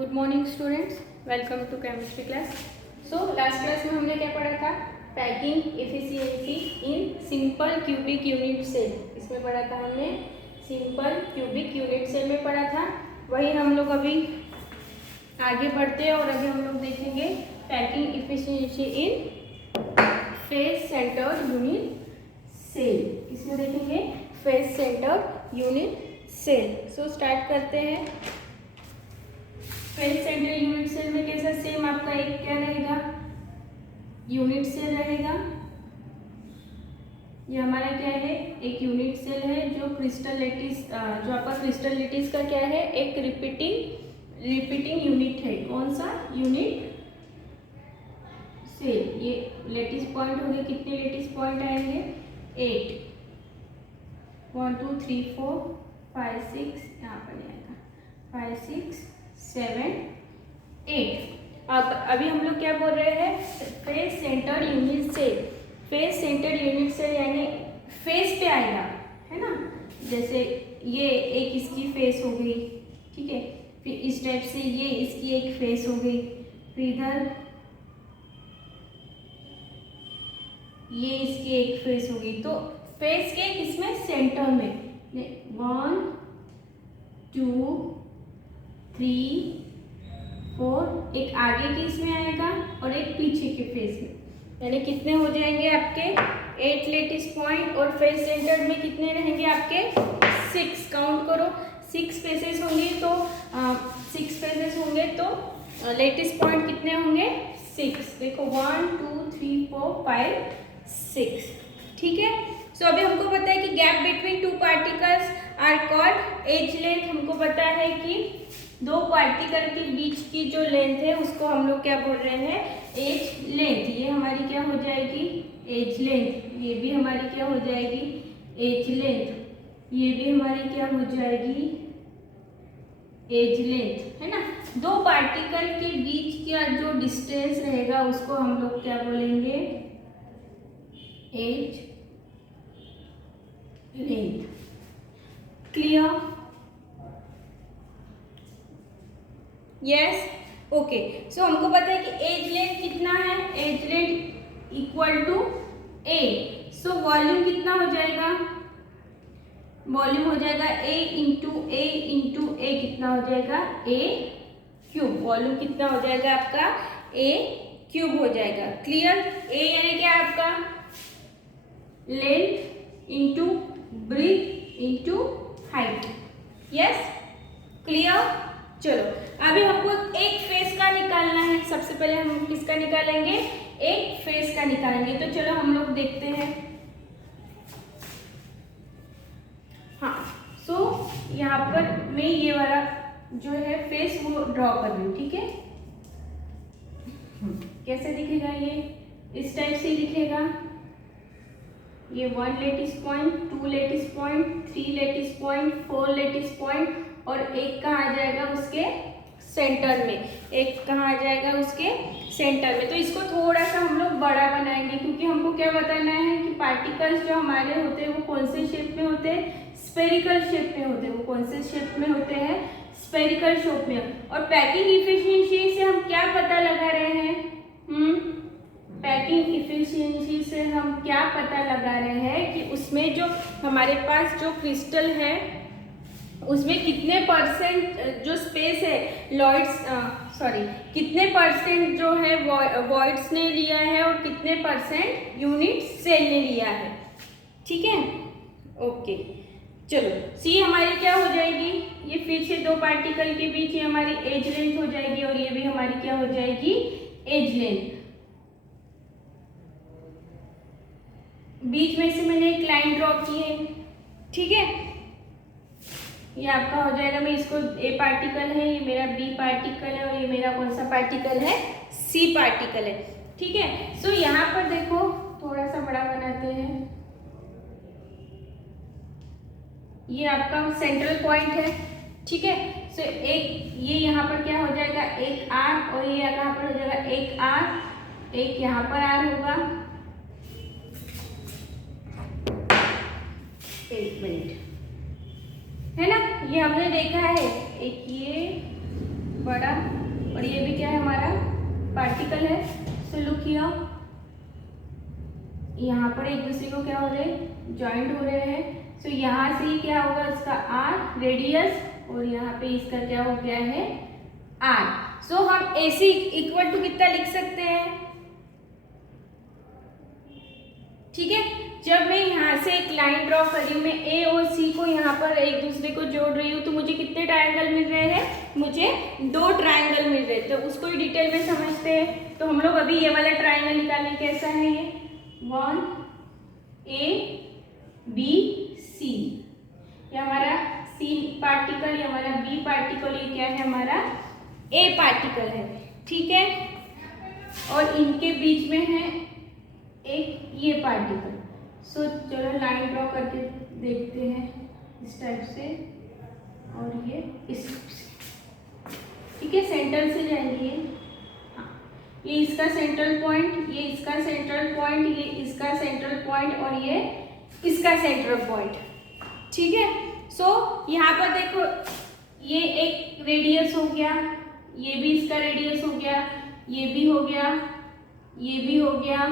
Good morning students, welcome to chemistry class. So last class में हमने क्या पढ़ा था? Packing efficiency in simple cubic unit cell. इसमें पढ़ा था हमने सिंपल क्यूबिक यूनिट सेल में पढ़ा था। वही हम लोग अभी आगे बढ़ते हैं और अभी हम लोग देखेंगे packing efficiency in face centred unit cell. इसमें देखेंगे face centred unit cell. So start करते हैं। फेस सेंटर यूनिट सेल में कैसा सेम आपका एक क्या रहेगा? यूनिट सेल रहेगा। ये हमारा क्या है? एक यूनिट सेल है जो क्रिस्टल लेटिस जो आपका क्रिस्टल लेटिस का क्या है? एक रिपीटिंग यूनिट है। कौन सा यूनिट सेल? ये लेटिस पॉइंट होंगे। कितने लेटिस पॉइंट आएंगे? 8। 1 2 3 4 5 6, यहाँ पर नहीं आएगा। 5 6 7 8। अब अभी हम लोग क्या बोल रहे हैं? Face centred unit cell. Face centred unit cell यानी फेस पे आएगा, है ना? जैसे ये एक इसकी फेस हो गई, ठीक है। फिर इस टाइप से ये इसकी एक फेस हो गई। फिर इधर ये इसकी एक फेस होगी। तो फेस के किसमें? सेंटर में। 1 2 3 4, एक आगे के इसमें आएगा और एक पीछे के फेस में। यानी कितने हो जाएंगे आपके? 8 लेटिस पॉइंट। और फेस सेंटर्ड में कितने रहेंगे आपके? 6। काउंट करो, 6 फेसेस होंगे तो 6 फेसेस होंगे तो लेटिस पॉइंट कितने होंगे? 6। देखो 1 2 3 4 5 6, ठीक है। सो अभी हमको पता है कि gap between two particles are called edge length. हमको पता है कि दो पार्टिकल के बीच की जो लेंथ है उसको हम लोग क्या बोल रहे हैं? Edge length. ये हमारी क्या हो जाएगी? Edge length. ये भी हमारी क्या हो जाएगी? Edge length. ये भी हमारी क्या हो जाएगी? एज लेंथ, है ना। दो पार्टिकल के बीच का जो डिस्टेंस रहेगा उसको हम लोग क्या बोलेंगे? Edge length. Clear? Yes, okay. So हमको पता है कि एज लेंथ कितना है? Edge length equal to a. So volume कितना हो जाएगा? वॉल्यूम हो जाएगा ए इंटू ए कितना हो जाएगा? ए क्यूब। वॉल्यूम कितना हो जाएगा आपका? ए क्यूब हो जाएगा। क्लियर? ए यानी क्या आपका? Length into breadth into height. Yes, clear? चलो अभी हमको एक फेस का निकालना है। सबसे पहले हम किसका निकालेंगे? एक फेस का निकालेंगे। तो चलो हम लोग देखते हैं। हाँ, सो यहाँ पर मैं ये वाला जो है फेस वो ड्रॉ कर रही हूँ, ठीक है। कैसे दिखेगा ये? इस टाइप से दिखेगा। ये 1 lattice point, 2 lattice point, 3 lattice point, 4 lattice point और एक कहाँ आ जाएगा? उसके सेंटर में। एक कहाँ आ जाएगा? उसके सेंटर में। तो इसको थोड़ा सा हम लोग बड़ा बनाएंगे क्योंकि हमको क्या बताना है कि पार्टिकल्स जो हमारे होते हैं वो कौन से शेप में होते हैं? स्फेरिकल शेप में होते हैं। वो कौन से शेप में होते हैं? स्फेरिकल शेप में। और पैकिंग इफिशिएंसी से हम क्या पता लगा रहे हैं? पैकिंग इफिशिएंसी से हम क्या पता लगा रहे हैं कि उसमें जो हमारे पास जो क्रिस्टल है उसमें कितने परसेंट जो स्पेस है कितने परसेंट जो है वॉइड्स ने लिया है और कितने परसेंट यूनिट सेल ने लिया है, ठीक है। ओके, चलो सी हमारी क्या हो जाएगी? ये फिर से दो पार्टिकल के बीच ये हमारी एज लेंथ हो जाएगी और ये भी हमारी क्या हो जाएगी? Edge length. बीच में से मैंने एक लाइन ड्रॉ की है, ठीक है। ये आपका हो जाएगा। मैं इसको ए पार्टिकल है, ये मेरा बी पार्टिकल है और ये मेरा कौन सा पार्टिकल है? सी पार्टिकल है, ठीक है। सो यहाँ पर देखो, थोड़ा सा बड़ा बनाते हैं। ये आपका सेंट्रल पॉइंट है, ठीक है। सो एक ये यहाँ पर क्या हो जाएगा? एक आर और ये कहाँ पर हो जाएगा? एक आर। एक यहाँ पर आर होगा। एक मिनट, है ना। ये हमने देखा है। एक ये बड़ा, और ये भी क्या है हमारा पार्टिकल है। सो लुक हियर, यहाँ पर एक दूसरे को क्या हो रहे हैं, ज्वाइंट हो रहे हैं। सो यहाँ से ही क्या होगा, इसका आर रेडियस, और यहाँ पे इसका क्या हो गया है आर। सो हम AC इक्वल टू कितना लिख सकते हैं, ठीक है। जब मैं यहाँ से एक लाइन ड्रॉ करी हूँ, मैं A और C को यहाँ पर एक दूसरे को जोड़ रही हूँ, तो मुझे कितने ट्रायंगल मिल रहे हैं, मुझे 2 ट्रायंगल मिल रहे हैं। तो उसको ही डिटेल में समझते हैं। तो हम लोग अभी ये वाला ट्रायंगल निकालें, कैसा है ये 1 A B C, ये हमारा C पार्टिकल, ये हमारा B पार्टिकल, ये क्या है हमारा A पार्टिकल है, ठीक है। और इनके बीच में है एक ये पार्टिकल। सो चलो लाइन ड्रॉ करके देखते हैं इस टाइप से, और ये इस टाइप से, ठीक है। सेंटर से जाएंगे, हाँ, ये इसका सेंट्रल पॉइंट, ये इसका सेंट्रल पॉइंट, ये इसका सेंट्रल पॉइंट, और ये इसका सेंट्रल पॉइंट, ठीक है। सो यहाँ पर देखो, ये एक रेडियस हो गया, ये भी इसका रेडियस हो गया, ये भी हो गया, ये भी हो गया,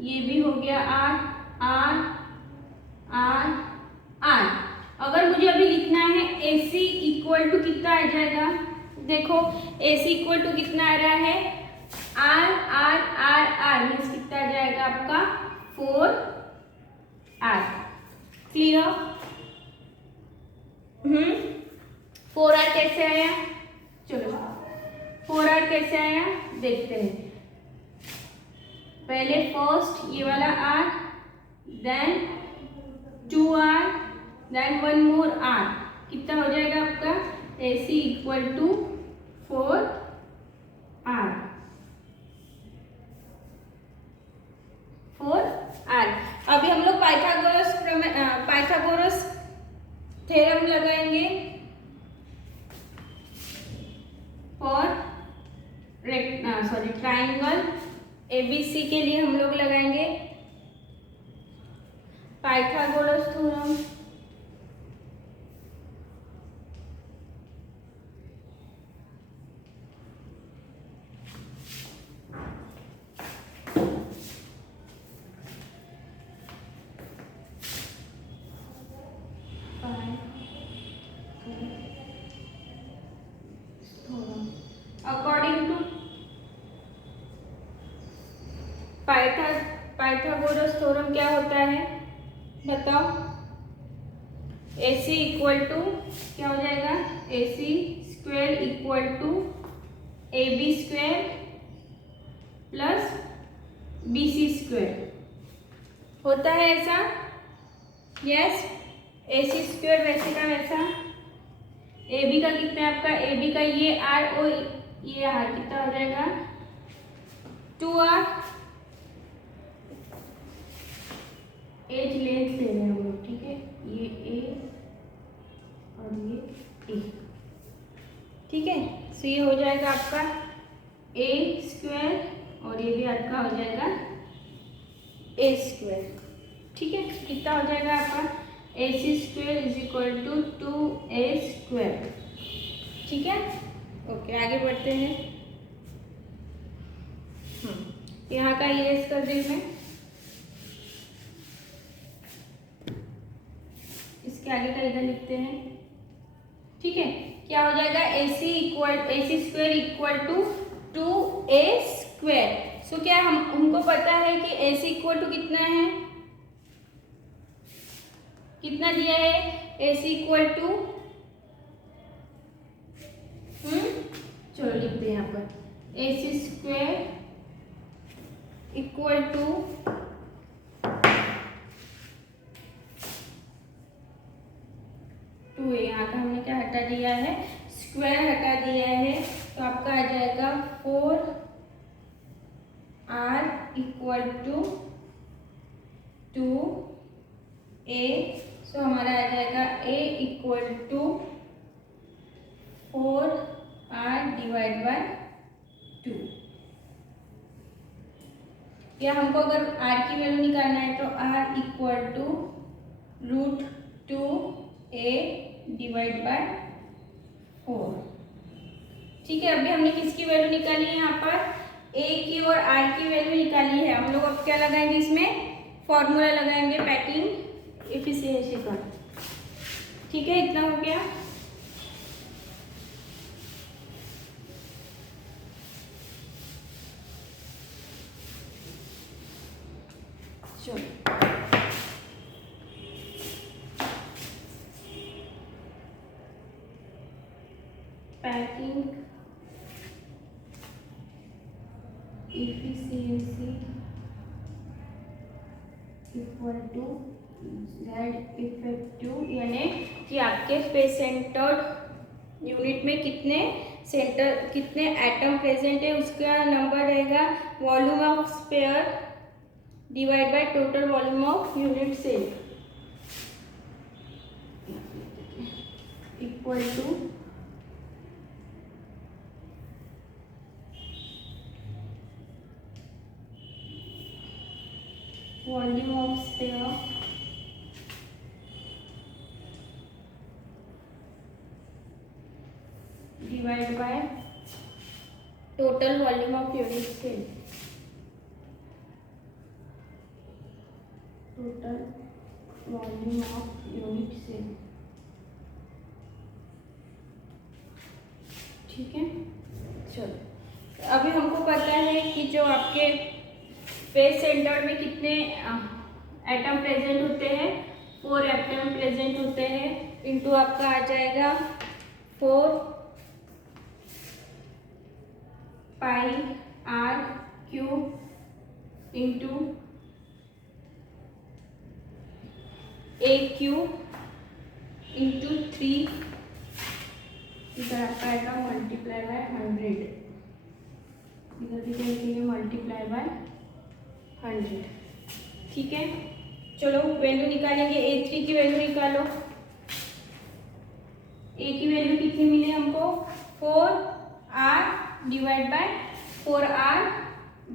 ये भी हो गया, आर आर आर आर। अगर मुझे अभी लिखना है AC इक्वल टू कितना आ जाएगा, देखो AC इक्वल टू कितना आ रहा है, R R R R means कितना आ जाएगा आपका 4R। क्लियर? 4R कैसे आया, चलो 4R कैसे आया देखते हैं। पहले फर्स्ट ये वाला R, then 2R, then 1 more R, कितना हो जाएगा आपका AC equal to 4R। 4R। अभी हम लोग पाइथागोरस थ्योरम लगाएंगे फॉर ट्राइंगल ABC के लिए हम लोग लगाएंगे Pythagoras theorem. According to Pythagoras theorem क्या होता है बताओ, AC इक्वल टू क्या हो जाएगा, AC square equal to AB square plus BC square, होता है ऐसा? यस। AC स्क्वायर वैसे का वैसा, AB का कितना है आपका, AB का ये R और ये R कितना हो जाएगा 2R। एज लेंथ ले रहे हैं हम लोग, ठीक है, ये A और ये A, ठीक है। सो ये हो जाएगा आपका A स्क्वायर और ये भी आपका हो जाएगा A स्क्वायर, ठीक है। कितना हो जाएगा आपका AC square is equal to 2A square, ठीक है। ओके आगे बढ़ते हैं। यहाँ का इरेज कर दी मैं, इसके आगे का इधर लिखते हैं, ठीक है। क्या हो जाएगा AC square equal to 2A square. So क्या हमको पता है कि AC इक्वल टू कितना है, कितना दिया है AC इक्वल टू, चलो लिखते हैं यहाँ पर AC square equal to 2A, यहाँ का हमने क्या हटा दिया है, स्क्वायर हटा दिया है, तो आपका आ जाएगा 4R इक्वल टू 2A। सो हमारा आ जाएगा A equal to 4R divide by 2। या हमको अगर R की वैल्यू निकालना है तो R equal to √2A divide by 4, ठीक है, अभी हमने किसकी वैल्यू निकाली है यहाँ पर, ए की और आर की वैल्यू निकाली है। हम लोग अब क्या लगाएंगे, इसमें फॉर्मूला लगाएंगे पैकिंग एफिशिएंसी का। ठीक है, इतना हो गया। चलो packing efficiency equal to Z effective, यानी कि आपके स्पेस सेंटर्ड यूनिट में कितने एटम प्रेजेंट है उसका नंबर रहेगा volume of sphere divide by total volume of unit cell equal to volume of sphere divide by total volume of unit cell, total volume of unit cell. ठीक है, चलो अभी हमको पता है कि जो आपके स्पेस सेंटर में कितने एटम प्रेजेंट होते हैं, 4 एटम प्रेजेंट होते हैं, इनटू आपका आ जाएगा 4 pi r cube into a cube into 3, इधर आपका आएगा मल्टीप्लाई बाय 100, इधर भी करेंगे मल्टीप्लाई बाय 100। ठीक है, चलो वैल्यू निकालेंगे, A3 की वैल्यू निकालो। ए की वैल्यू कितनी मिली हमको, 4R divide bye 4R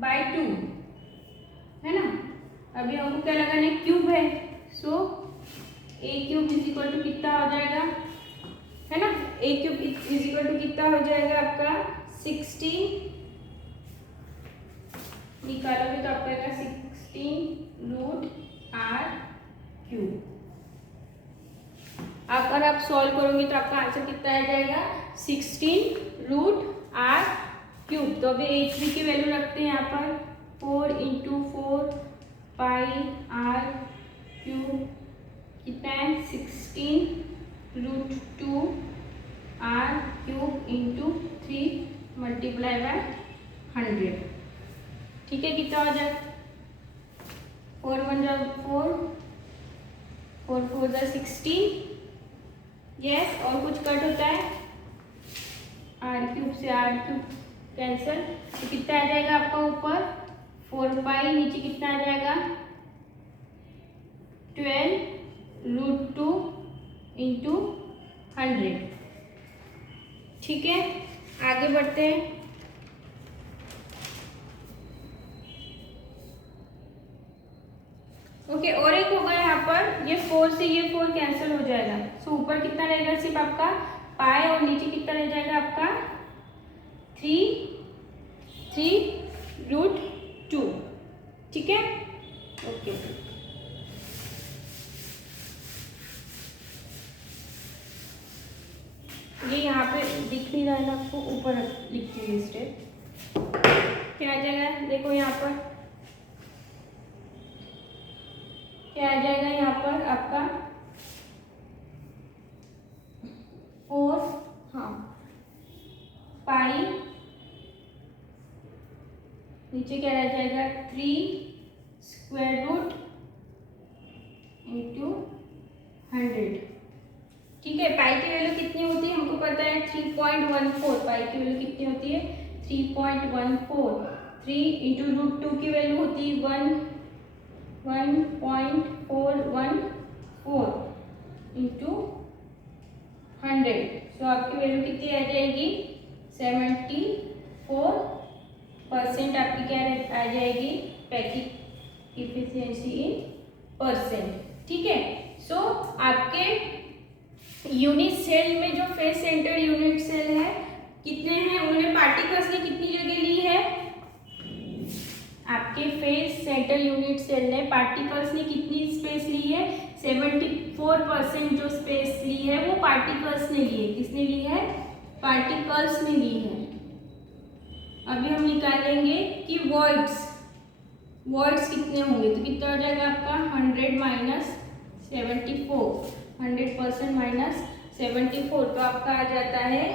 bye 2, है ना। अभी हमको क्या लगाना है, क्यूब है, सो ए क्यूब इज इक्वल टू कितना हो जाएगा, है ना, ए क्यूब इज इक्वल टू कितना हो जाएगा आपका 16, निकालोगे तो आपका आएगा 16 रूट आर क्यूब। अगर आप सॉल्व करोगे तो आपका आंसर कितना आ जाएगा 16 रूट आर क्यूब। तो अभी A3 की वैल्यू रखते हैं यहाँ पर 4 इंटू 4 पाई आर क्यूब कितना है 16 root 2 R cube into 3 multiply by 100। ठीक है, कितना हो जाए 4 1 जा 4 4 4 जा 16, यस, और कुछ कट होता है आर क्यूब से आर क्यूब कैंसिल, तो कितना आ जाएगा आपका ऊपर 4 पाई, नीचे कितना आ जाएगा 12 रूट 2 इंटू 100। ठीक है, आगे बढ़ते हैं। ओके, और एक होगा यहाँ पर, ये 4 से ये 4 कैंसिल हो जाएगा, सो ऊपर कितना रहेगा सिर्फ आपका पाई और नीचे कितना रह जाएगा आपका 3 रूट 2। ठीक है, ओके, ये यहाँ पे दिख नहीं रहा है ना आपको, ऊपर लिखती है स्टेप, क्या आ जाएगा देखो यहाँ पर क्या आ जाएगा यहाँ पर आपका 4, हाँ, पाई, नीचे क्या रह जाएगा 3 स्क्वायर रूट इंटू 100। ठीक है, पाई की वैल्यू कितनी होती है हमको पता है 3.14, पाई की वैल्यू कितनी होती है 3.14, 3 इंटू रूट 2 की वैल्यू होती है 1.414 इंटू 100, सो आपकी वैल्यू कितनी आ जाएगी 74% आपकी क्या आ जाएगी पैकिंग इफिशियंसी इन परसेंट। ठीक है, सो आपके यूनिट सेल में जो फेस सेंटर यूनिट सेल है कितने हैं, उन्होंने पार्टिकल्स ने कितनी जगह ली है, आपके फेस सेंट्रल यूनिट सेल ने पार्टिकल्स ने कितनी स्पेस ली है, 74% जो स्पेस ली है वो पार्टिकल्स ने ली है। किसने ली है, पार्टिकल्स ने ली है। अभी हम निकालेंगे कि वॉइड्स कितने होंगे, तो कितना हो जाएगा आपका 100 माइनस 74, 100% माइनस 74, तो आपका आ जाता है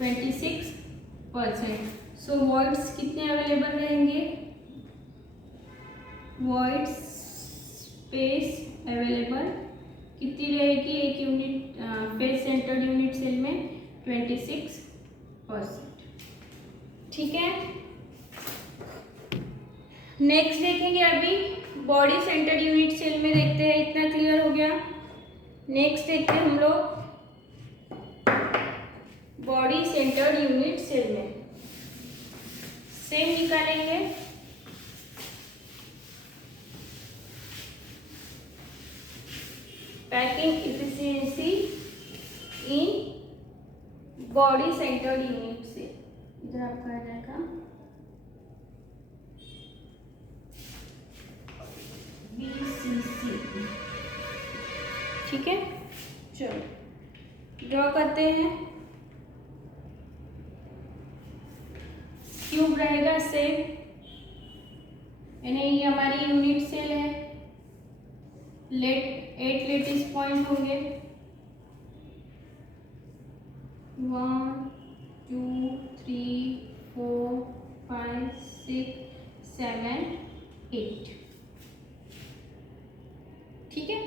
26%। सो वॉइड्स कितने अवेलेबल रहेंगे, वॉइड स्पेस अवेलेबल कितनी रहेगी एक unit face central unit cell में, 26%। ठीक है, नेक्स्ट देखेंगे अभी बॉडी सेंट्रल यूनिट सेल में, देखते हैं इतना क्लियर हो गया। नेक्स्ट देखते हैं हम लोग बॉडी सेंट्रल यूनिट सेल में, सेम निकालेंगे। Packing efficiency in body central unit cell, इधर आपका आ जाएगा BCC। ठीक है, चलो ड्रॉ करते हैं। क्यूब रहेगा सेम, यानी ये हमारी यूनिट सेल है। 8 लेटिस पॉइंट होंगे, 1 2 3 4 5 6 7 8। ठीक है,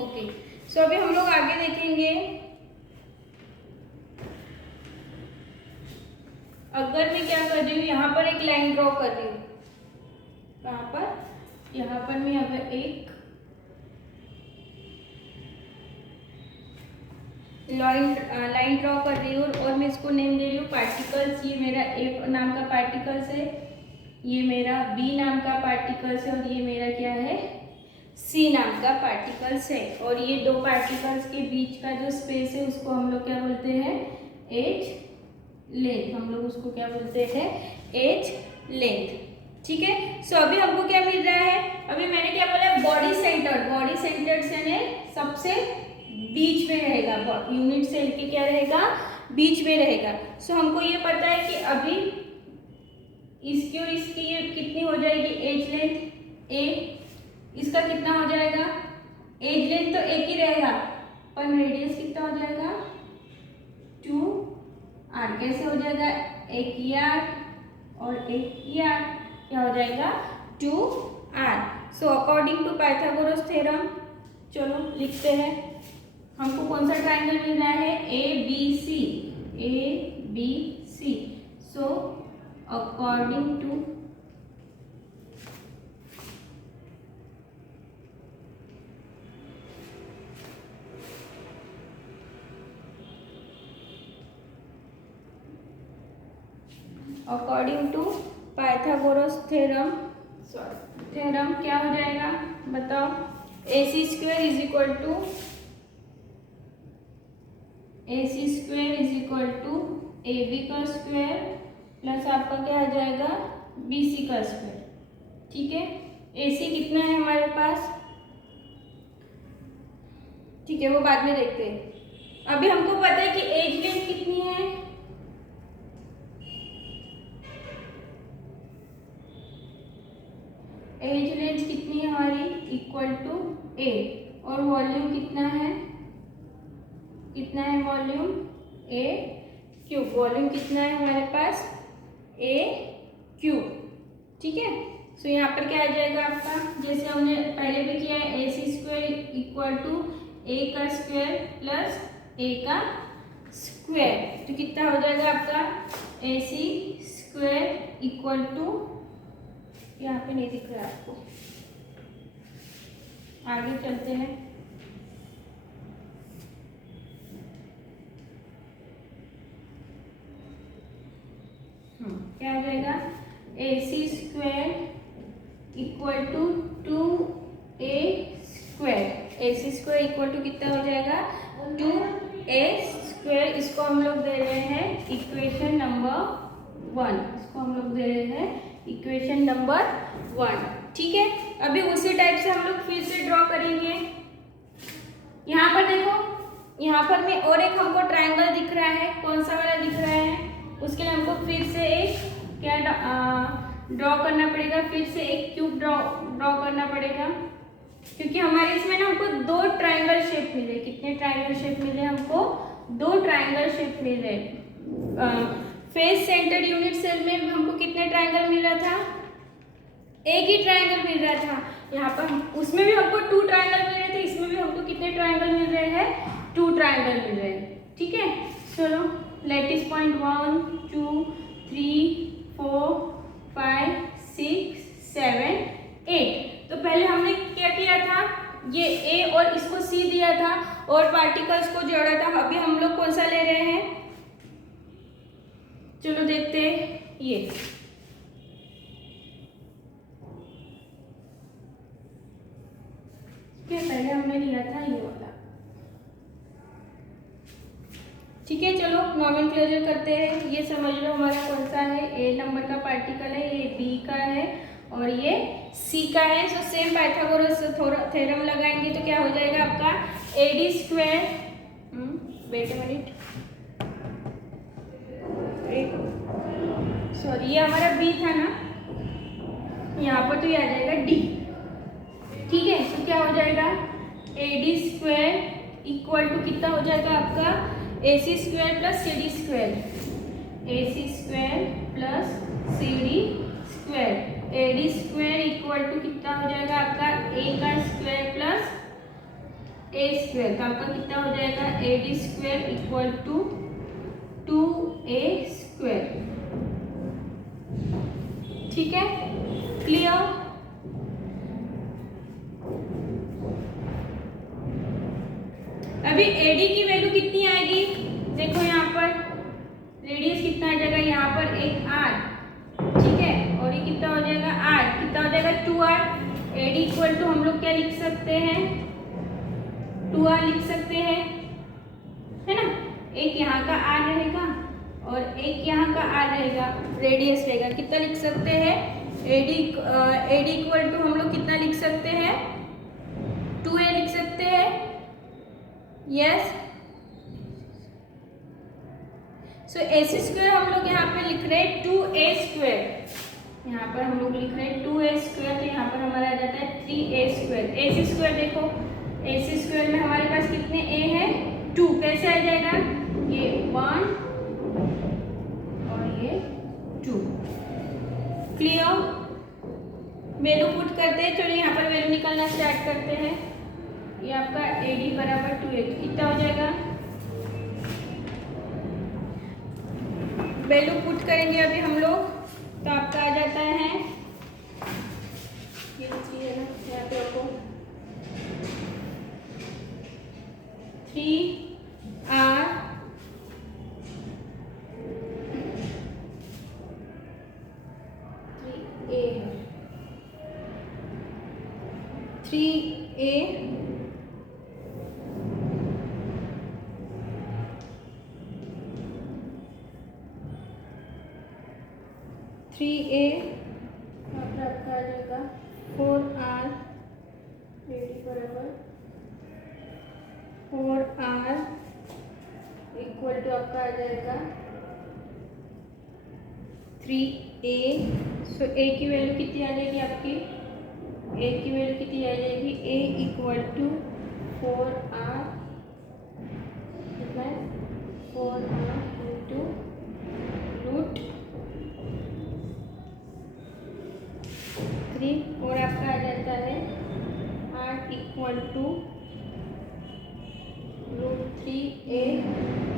ओके। सो अभी हम लोग आगे देखेंगे, अगर मैं क्या कर रही हूँ, यहाँ पर एक लाइन ड्रॉ कर रही हूँ, कहाँ पर, यहाँ पर मैं अब एक लाइन ड्रॉ कर रही हूँ और मैं इसको नेम दे रही हूँ पार्टिकल्स। ये मेरा ए नाम का पार्टिकल्स है, ये मेरा बी नाम का पार्टिकल्स है और ये मेरा क्या है, सी नाम का पार्टिकल्स है। और ये दो पार्टिकल्स के बीच का जो स्पेस है उसको हम लोग क्या बोलते हैं, एज लेंथ। हम लोग उसको क्या बोलते हैं, एज लेंथ। ठीक है, सो अभी हमको क्या मिल रहा है, अभी मैंने क्या बोला, बॉडी सेंटर्ड से ने सबसे बीच में रहेगा, यूनिट सेल के क्या रहेगा, बीच में रहेगा। सो हमको ये पता है कि अभी इसकी और इसकी ये कितनी हो जाएगी, एज लेंथ ए, इसका कितना हो जाएगा, एज लेंथ तो एक ही रहेगा पर रेडियस कितना हो जाएगा, 2r। कैसे हो जाएगा, एक यार्ड और एक यार्ड, क्या हो जाएगा 2r। So according to Pythagoras theorem, चलो लिखते हैं, हमको कौन सा ट्राइंगल मिल रहा है, ABC। So according to Pythagoras theorem क्या हो जाएगा, बताओ, AC square is equal to AB का स्क्वायर प्लस आपका क्या आ जाएगा, BC का स्क्वायर। ठीक है, AC कितना है हमारे पास, ठीक है वो बाद में देखते हैं। अभी हमको पता है कि एज लेंथ कितनी है, एज लेंथ कितनी है हमारी, इक्वल टू A, और वॉल्यूम कितना है वॉल्यूम A क्यूब। वॉल्यूम कितना है हमारे पास, A क्यूब। ठीक है, सो यहाँ पर क्या आ जाएगा आपका, जैसे हमने पहले भी किया है, AC square equal to A का स्क्वायर प्लस A का स्क्वायर, तो कितना हो जाएगा आपका, AC स्क्वायर इक्वल टू, यहाँ पे नहीं दिख रहा आपको, आगे चलते हैं। क्या हो जाएगा, AC square equal to 2A square. AC square equal to कितना हो जाएगा, 2A स्क्वायर, इसको हम लोग दे रहे हैं इक्वेशन नंबर 1, इसको हम लोग दे रहे हैं इक्वेशन नंबर 1। ठीक है, अभी उसी टाइप से हम लोग फिर से ड्रॉ करेंगे। यहाँ पर देखो, यहाँ पर में और एक हमको ट्रायंगल दिख रहा है, कौन सा वाला दिख रहा है, उसके लिए हमको फिर से एक क्या ड्रॉ करना पड़ेगा, फिर से एक क्यूब ड्रॉ करना पड़ेगा, क्योंकि हमारे इसमें ना हमको 2 ट्रायंगल शेप मिले। कितने ट्रायंगल शेप मिले हमको? 2 ट्रायंगल शेप मिले। फेस सेंटर्ड यूनिट सेल में हमको कितने ट्रायंगल मिल रहा था? एक ही ट्रायंगल मिल रहा था। यहाँ पर उसमें भी हमको 2 ट्रायंगल मिल रहे थे, इसमें भी हमको कितने ट्रायंगल मिल रहे हैं? 2 ट्रायंगल मिल रहे हैं। ठीक है, चलो लेटिस पॉइंट 1 2 3 4 5 6 7 8। तो पहले हमने क्या किया था, ये ए और इसको सी दिया था और पार्टिकल्स को जोड़ा था। अभी हम लोग कौन सा ले रहे हैं? चलो देखते हैं। ये पहले हमने लिया था ये वाला। ठीक है, चलो नॉमेनक्लेचर करते हैं। ये समझ लो हमारा कौन सा है, ए नंबर का पार्टिकल है, ये बी का है और ये सी का है। सो सेम पाइथागोरस थ्योरम लगाएंगे तो क्या हो जाएगा आपका AD square, wait a minute, sorry ये हमारा बी था ना, यहाँ पर तो ये आ जाएगा डी। ठीक है, तो क्या हो जाएगा AD स्क्वायर इक्वल टू कितना हो जाएगा आपका AC square plus CD square, AC square plus CD square. AD square equal to कितना हो जाएगा आपका A का स्क्वायर प्लस A स्क्वायर, तो आपका कितना हो जाएगा AD square equal to 2A square. ठीक है, क्लियर? अभी AD की वैल्यू कितनी आएगी? देखो यहाँ पर रेडियस कितना आ जाएगा, यहाँ पर एक R, ठीक है, और ये कितना हो जाएगा R, कितना हो जाएगा 2R। AD इक्वल टू हम लोग क्या लिख सकते हैं? 2R लिख सकते हैं, है ना। एक यहाँ का R रहेगा और एक यहाँ का R रहेगा, रेडियस रहेगा। कितना लिख सकते हैं? AD इक्वल टू हम लोग कितना लिख सकते हैं? 2A लिख सकते हैं। यस, सो AC स्क्वायर हम लोग यहाँ पे लिख रहे हैं 2A स्क्वायर, यहाँ पर हम लोग लिख रहे हैं 2A स्क्वायर, तो यहाँ पर हमारा आ जाता है 3A स्क्वायर। AC स्क्वायर देखो, AC स्क्वायर में हमारे पास कितने A है? 2, कैसे आ जाएगा? ये 1 और ये 2। क्लियर? वैल्यू पुट करते हैं, चलो यहाँ पर वैल्यू निकालना स्टार्ट करते हैं। ये आपका AD बराबर 2A, कितना हो जाएगा? वैल्यू पुट करेंगे अभी हम लोग, तो आपका आ जाता है ये है ना, यहाँ पे आपको 3R 3A 3A आपका आ जाएगा 4R बराबर 4R इक्वल टू आपका आ जाएगा 3A। सो A की वैल्यू कितनी आ जाएगी आपकी? A की वैल्यू कितनी आ जाएगी? A इक्वल टू 4R, कितना 4R इंटू रूट 3 और आपका आ जाता है R equal to root 3A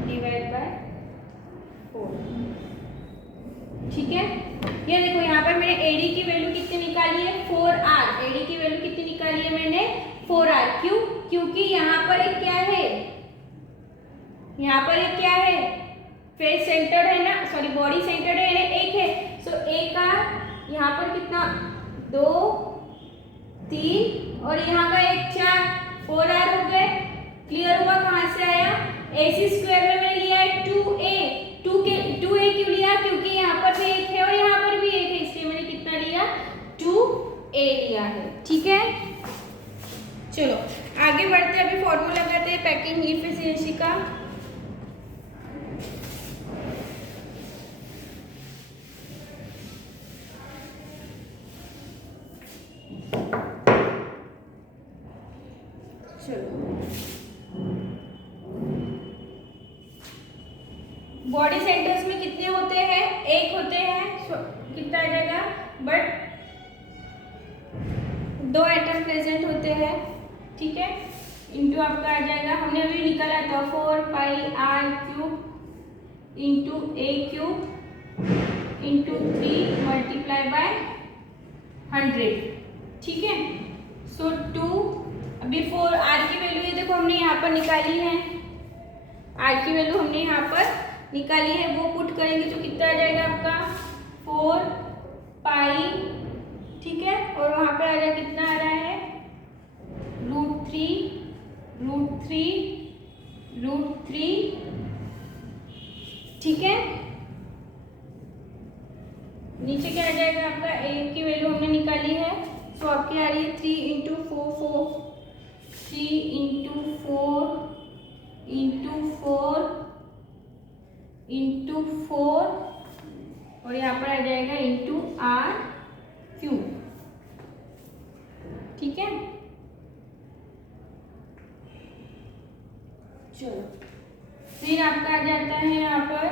divide by 4। ठीक है, ये देखो यहाँ पर मैंने AD की वैल्यू कितनी निकाली है? 4R। AD की वैल्यू कितनी निकाली है मैंने? 4R। क्यों? क्योंकि यहाँ पर एक क्या है, यहाँ पर एक क्या है, फेस सेंटर्ड है ना, सॉरी बॉडी सेंटर्ड है, यानी एक है। सो A का यहाँ पर कितना 2 3 और यहाँ का एक 4, 4R हो गए। क्लियर हुआ? कहाँ से आया? AC स्क्वायर में मैंने 2a क्यों लिया? क्योंकि यहाँ पर भी एक है और यहाँ पर भी एक है, इसलिए मैंने कितना लिया? 2a लिया है। ठीक है, चलो आगे बढ़ते हैं। अभी फॉर्मूला लगाते हैं पैकिंग इफिशिएंसी का। बॉडी सेंटर्स में कितने होते हैं? एक होते हैं। कितना आ जाएगा? बट 2 एटम प्रेजेंट होते हैं। ठीक है, इंटू आपका आ जाएगा, हमने अभी निकाला था 4 पाई r cube into a cube into 3 multiply by 100। ठीक है, सो 2 अभी 4 r की वैल्यू ये देखो हमने यहाँ पर निकाली है, r की वैल्यू हमने यहाँ पर निकाली है, वो पुट करेंगे तो कितना आ जाएगा आपका? 4 पाई। ठीक है, और वहाँ पे आ रहा है, कितना आ रहा है? √3। ठीक है, नीचे क्या आ जाएगा आपका? a की वैल्यू हमने निकाली है, तो आपकी आ रही है 3 इंटू 4 और यहाँ पर आ जाएगा इंटू r क्यूब। ठीक है, चलो फिर आपका आ जाता है यहाँ पर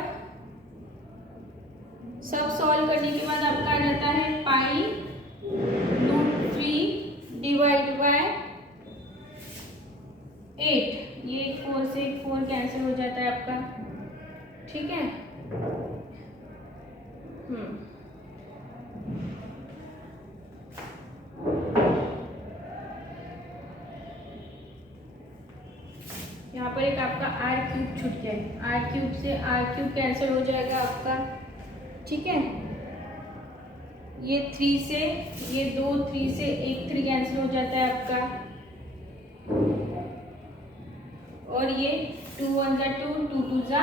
सब सॉल्व करने के बाद आपका आ जाता है पाई √3 डिवाइड बाय 8। ये 4 से 4 कैंसिल हो जाता है आपका। ठीक है, यहाँ पर एक आपका r क्यूब छूट गया है, r क्यूब से r क्यूब कैंसिल हो जाएगा आपका। ठीक है, ये 3 से ये 2, 3 से 1 3 कैंसिल हो जाता है आपका, और ये 2 1 जा 2, 2 2 जा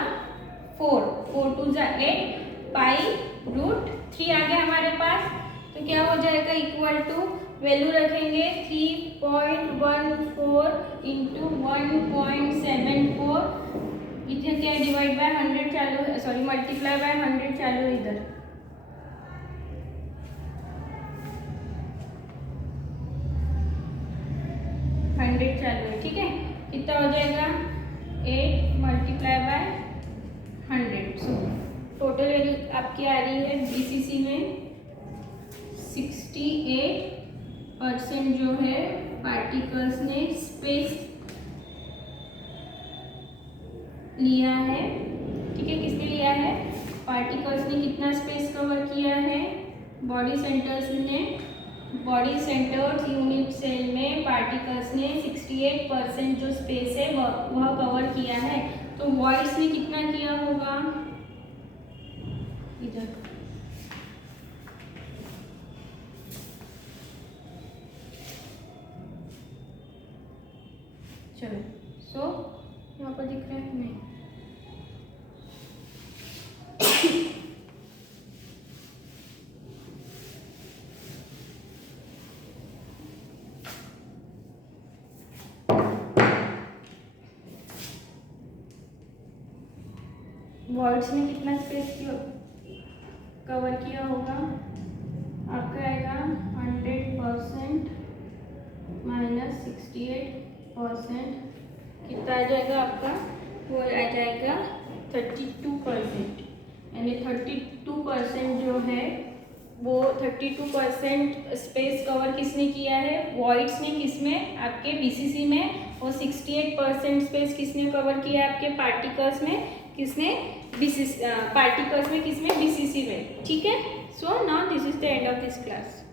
4, 4 2 जा 8 पाई √3 आ गया हमारे पास। तो क्या हो जाएगा? इक्वल टू वैल्यू रखेंगे 3.14 इंटू 1.74। इधर क्या डिवाइड बाय 100 चालू, सॉरी मल्टीप्लाई बाय 100 चालू है इधर। चालू है। ठीक है, कितना हो जाएगा? 8 multiply by 100। So total value आपकी आ रही है बीसीसी में 68% जो है पार्टिकल्स ने स्पेस लिया है। ठीक है, किसने लिया है? पार्टिकल्स ने कितना स्पेस कवर किया है? बॉडी सेंटर्स यूनिट सेल में पार्टिकल्स ने 68% जो स्पेस है वह कवर किया है। तो वॉइड्स ने कितना किया होगा? इधर चलो, सो यहाँ पर दिख रहा है नहीं? वर्ड्स में कितना स्पेस कवर किया होगा? आपका आएगा 100% माइनस 68%, कितना आ जाएगा आपका? वो आ जाएगा 32%। यानी 32% जो है वो 32% स्पेस कवर किसने किया है? वॉइड्स ने। किसमें? आपके बीसीसी में। और 68% स्पेस किसने कवर किया है? आपके पार्टिकल्स में। किसने? बीसीसी पार्टिकल्स में। किसमें? बीसीसी में। ठीक है, so now this is the end of this class.